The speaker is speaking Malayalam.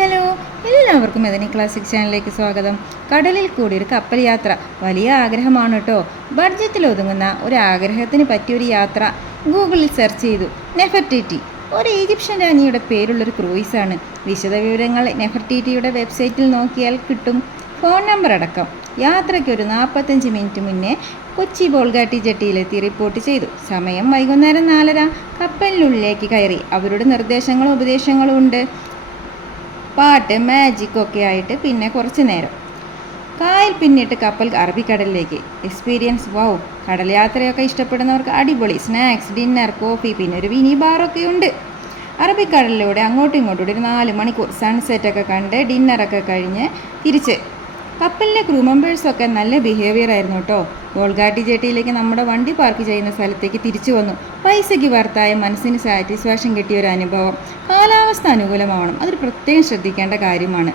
ഹലോ, എല്ലാവർക്കും മെദനി ക്ലാസിക് ചാനലിലേക്ക് സ്വാഗതം. കടലിൽ കൂടി ഒരു കപ്പൽ യാത്ര വലിയ ആഗ്രഹമാണ് കേട്ടോ. ബഡ്ജറ്റിൽ ഒതുങ്ങുന്ന ഒരു ആഗ്രഹത്തിന് പറ്റിയൊരു യാത്ര ഗൂഗിളിൽ സെർച്ച് ചെയ്തു. നെഫർട്ടിറ്റി ഒരു ഈജിപ്ഷ്യൻ രാജ്ഞിയുടെ പേരുള്ളൊരു ക്രൂയിസാണ്. വിശദവിവരങ്ങൾ നെഫർട്ടിറ്റിയുടെ വെബ്സൈറ്റിൽ നോക്കിയാൽ കിട്ടും, ഫോൺ നമ്പർ അടക്കം. യാത്രയ്ക്ക് ഒരു 45 മിനിറ്റ് മുന്നേ കൊച്ചി ബോൾഗാട്ടി ജെട്ടിയിലെത്തി റിപ്പോർട്ട് ചെയ്തു. സമയം വൈകുന്നേരം 4:30. കപ്പലിനുള്ളിലേക്ക് കയറി. അവരുടെ നിർദ്ദേശങ്ങളും ഉപദേശങ്ങളും ഉണ്ട്. പാട്ട് മാജിക് ഒക്കെ ആയിട്ട് പിന്നെ കുറച്ച് നേരം കായൽ പിന്നിട്ട് കപ്പൽ അറബിക്കടലിലേക്ക്. Experience wow. കടൽ യാത്രയൊക്കെ ഇഷ്ടപ്പെടുന്നവർക്ക് അടിപൊളി. സ്നാക്സ്, ഡിന്നർ, കോഫി, പിന്നെ ഒരു മിനി ബാറൊക്കെ ഉണ്ട്. അറബിക്കടലിലൂടെ അങ്ങോട്ടും ഇങ്ങോട്ടും ഒരു 4 മണിക്കൂർ സൺസെറ്റൊക്കെ കണ്ട് ഡിന്നറൊക്കെ കഴിഞ്ഞ് തിരിച്ച്. കപ്പലിലെ ക്രൂ മെമ്പേഴ്സൊക്കെ നല്ല ബിഹേവിയർ ആയിരുന്നു കേട്ടോ. ബോൾഗാട്ടി ജെട്ടിയിലേക്ക് നമ്മുടെ വണ്ടി പാർക്ക് ചെയ്യുന്ന സ്ഥലത്തേക്ക് തിരിച്ചു വന്നു. പൈസയ്ക്ക് വർത്തായ മനസ്സിന് സാറ്റിസ്ഫാക്ഷൻ കിട്ടിയ ഒരു അനുഭവം. കാലാവസ്ഥ അനുകൂലമാവണം, അതൊരു പ്രത്യേകം ശ്രദ്ധിക്കേണ്ട കാര്യമാണ്.